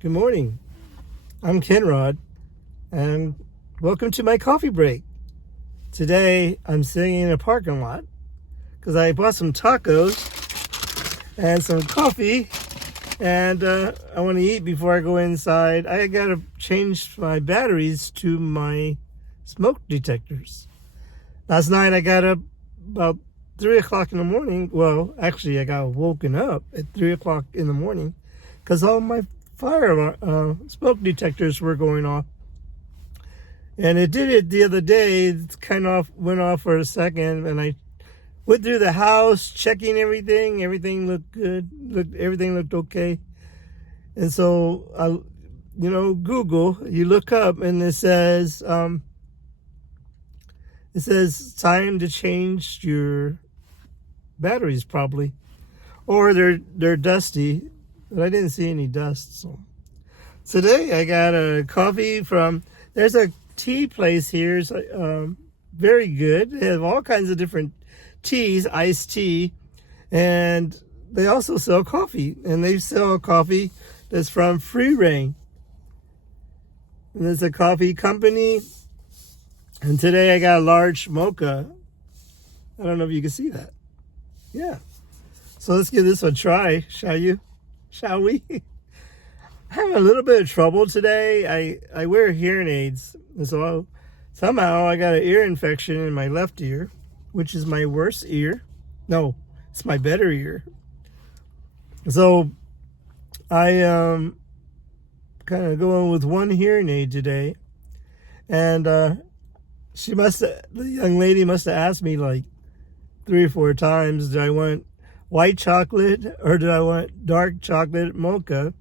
Good morning. I'm Kenrod, and welcome to my coffee break. Today, I'm sitting in a parking lot because I bought some tacos and some coffee, and I want to eat before I go inside. I got to change my batteries to my smoke detectors. Last night, I got up about 3 o'clock in the morning. Well, actually, I got woken up at 3 o'clock in the morning because all my fire smoke detectors were going off. And it did it the other day. It kind of went off for a second, and I went through the house checking everything. Everything looked good. Everything looked okay. And so I, Google. You look up, and it says time to change your batteries, probably, or they're dusty. But I didn't see any dust. So today I got a coffee from. There's a tea place here. It's very good. They have all kinds of different teas, iced tea, and they also sell coffee. And they sell coffee that's from Free Reign. And there's a coffee company. And today I got a large mocha. I don't know if you can see that. Yeah. So let's give this a try, shall you? Shall we? I'm having a little bit of trouble today. I wear hearing aids, and so somehow I got an ear infection in my left ear, which is my worst ear. No, it's my better ear. So I kind of going with one hearing aid today, and the young lady must have asked me like 3 or 4 times, did I want white chocolate or did I want dark chocolate mocha?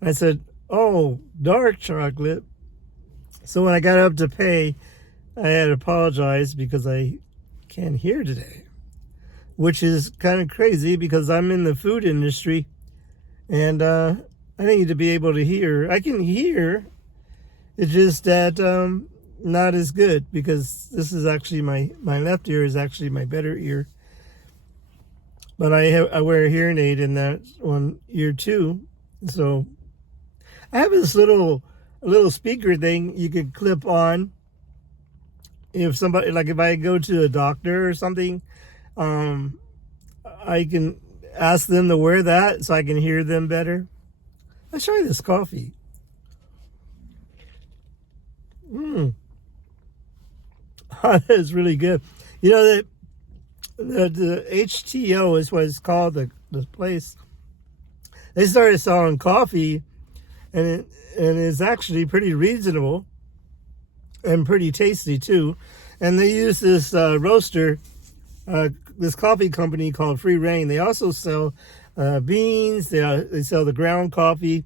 I said, oh, dark chocolate. So when I got up to pay, I had to apologize because I can't hear today, which is kind of crazy because I'm in the food industry, and I need to be able to hear. I can hear, it's just that not as good because this is actually my left ear is actually my better ear. But I wear a hearing aid in that one ear too. So I have this little speaker thing you could clip on. If I go to a doctor or something, I can ask them to wear that so I can hear them better. Let's try this coffee. That is really good. You know that the HTO is what it's called, the place. They started selling coffee, and it's actually pretty reasonable and pretty tasty too. And they use this roaster, this coffee company called Free Reign. They also sell beans. They sell the ground coffee.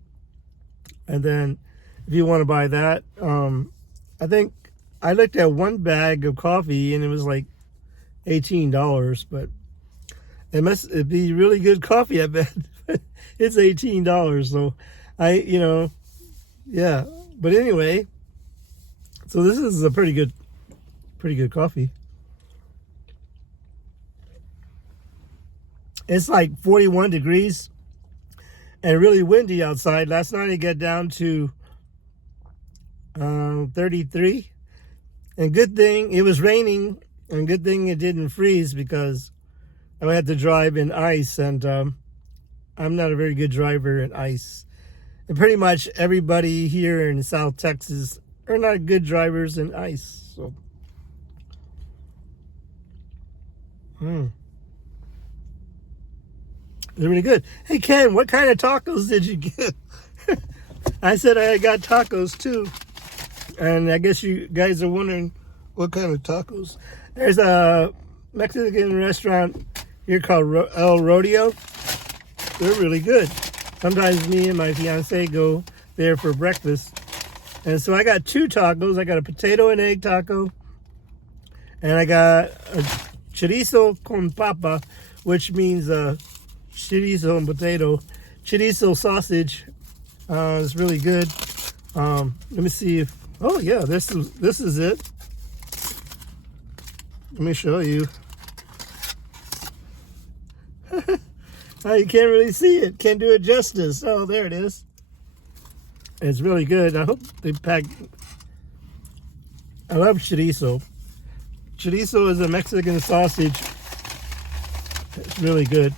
And then if you want to buy that, I think I looked at one bag of coffee and it was like $18, but it'd be really good coffee, I bet. It's $18, so yeah. But anyway, so this is a pretty good coffee. It's like 41 degrees and really windy outside. Last night it got down to 33, and good thing it was raining. And good thing it didn't freeze because I had to drive in ice, and I'm not a very good driver in ice. And pretty much everybody here in South Texas are not good drivers in ice. So, It's really good. Hey, Ken, what kind of tacos did you get? I said I got tacos too. And I guess you guys are wondering what kind of tacos. There's a Mexican restaurant here called El Rodeo. They're really good. Sometimes me and my fiance go there for breakfast. And so I got 2 tacos. I got a potato and egg taco. And I got a chorizo con papa, which means chorizo and potato. Chorizo sausage. It's really good. Let me see if... Oh, yeah, this is it. Let me show you. Oh, you can't really see it. Can't do it justice. Oh, there it is. It's really good. I hope they pack. I love chorizo. Chorizo is a Mexican sausage. It's really good.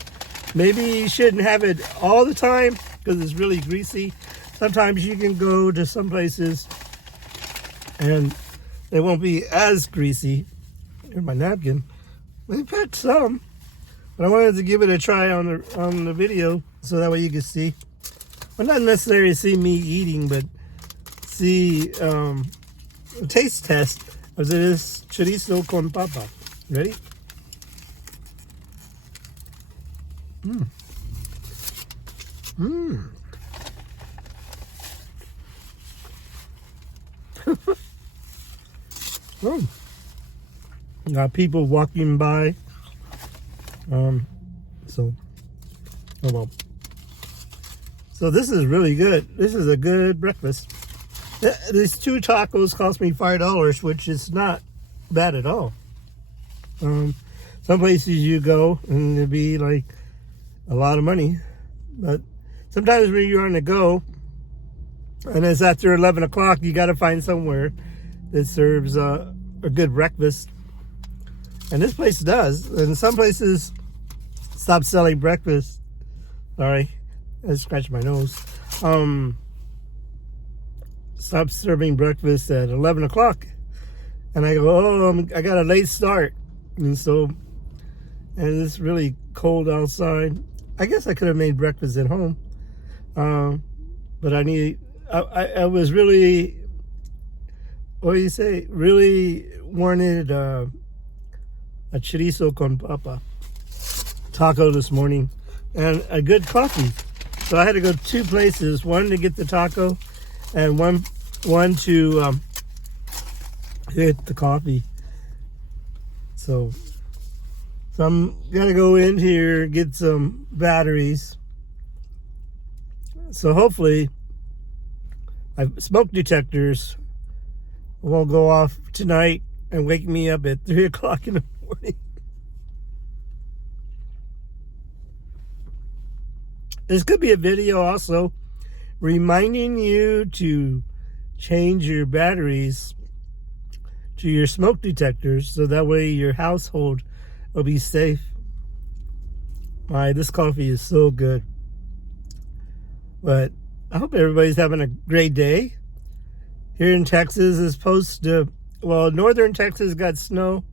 Maybe you shouldn't have it all the time because it's really greasy. Sometimes you can go to some places and they won't be as greasy. Here's my napkin. They packed some, but I wanted to give it a try on the video so that way you can see. Well, not necessarily see me eating, but see a taste test as it is chorizo con papa. Ready? Mmm. Mmm. Oh. Got people walking by. So, oh well. So this is really good. This is a good breakfast. These 2 tacos cost me $5, which is not bad at all. Some places you go and it'd be like a lot of money, but sometimes when you're on the go and it's after 11 o'clock, you got to find somewhere that serves a good breakfast. And this place does. And some places stop selling breakfast. Sorry, I scratched my nose. Stop serving breakfast at 11 o'clock. And I go, oh, I got a late start. And it's really cold outside. I guess I could have made breakfast at home. But I was really, what do you say? Really wanted a chorizo con papa taco this morning and a good coffee. So I had to go 2 places, one to get the taco and one to get the coffee. So I'm gonna go in here, get some batteries. So hopefully my smoke detectors won't go off tonight and wake me up at 3 o'clock in the morning. This could be a video also reminding you to change your batteries to your smoke detectors so that way your household will be safe. This coffee is so good. But I hope everybody's having a great day. Here in Texas is supposed to, well, northern Texas got snow.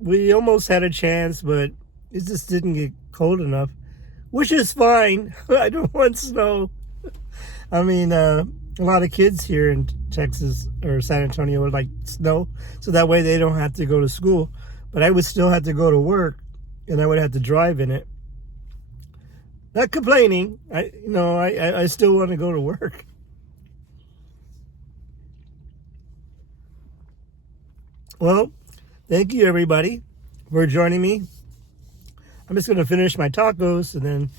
We almost had a chance, but it just didn't get cold enough, which is fine. I don't want snow. I mean, a lot of kids here in Texas or San Antonio would like snow, so that way they don't have to go to school. But I would still have to go to work, and I would have to drive in it. Not complaining. I still want to go to work. Well, thank you everybody for joining me. I'm just going to finish my tacos and then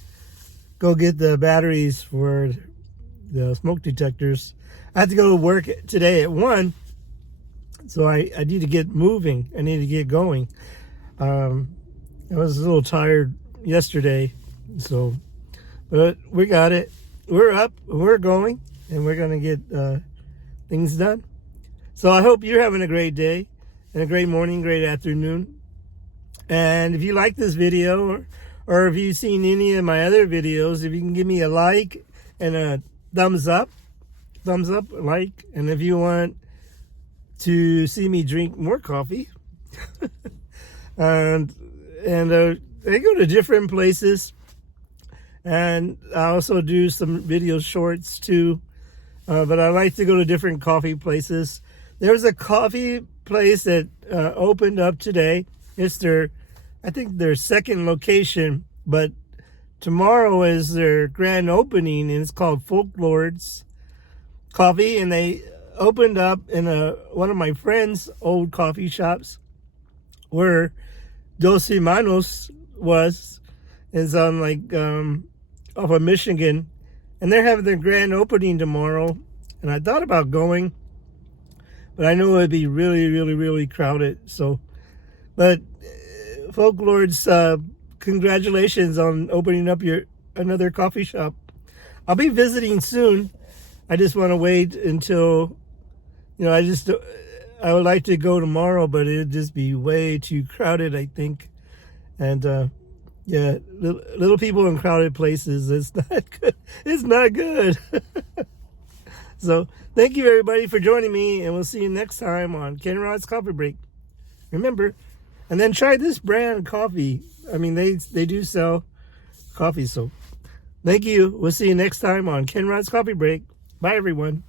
go get the batteries for the smoke detectors. I have to go to work today at 1, so I need to get moving. I need to get going. I was a little tired yesterday, but we got it. We're up, we're going, and we're going to get things done. So I hope you're having a great day and a great morning, great afternoon. And if you like this video or if you've seen any of my other videos, if you can give me a like and a thumbs up, like. And if you want to see me drink more coffee, and I go to different places, and I also do some video shorts too. But I like to go to different coffee places. There's a coffee place that opened up today. It's I think their second location, but tomorrow is their grand opening, and it's called Folklords Coffee, and they opened up in one of my friend's old coffee shops where Dos Hermanos was. It's on off of Michigan, and they're having their grand opening tomorrow, and I thought about going, but I know it'd be really, really, really crowded. But Folklords, congratulations on opening up another coffee shop. I'll be visiting soon. I just want to wait until, I would like to go tomorrow, but it'd just be way too crowded, I think. And yeah, little people in crowded places, it's not good. It's not good. So thank you everybody for joining me, and we'll see you next time on Ken Rod's Coffee Break. Remember, and then try this brand coffee. I mean, they do sell coffee, so thank you. We'll see you next time on Ken Rod's Coffee Break. Bye, everyone.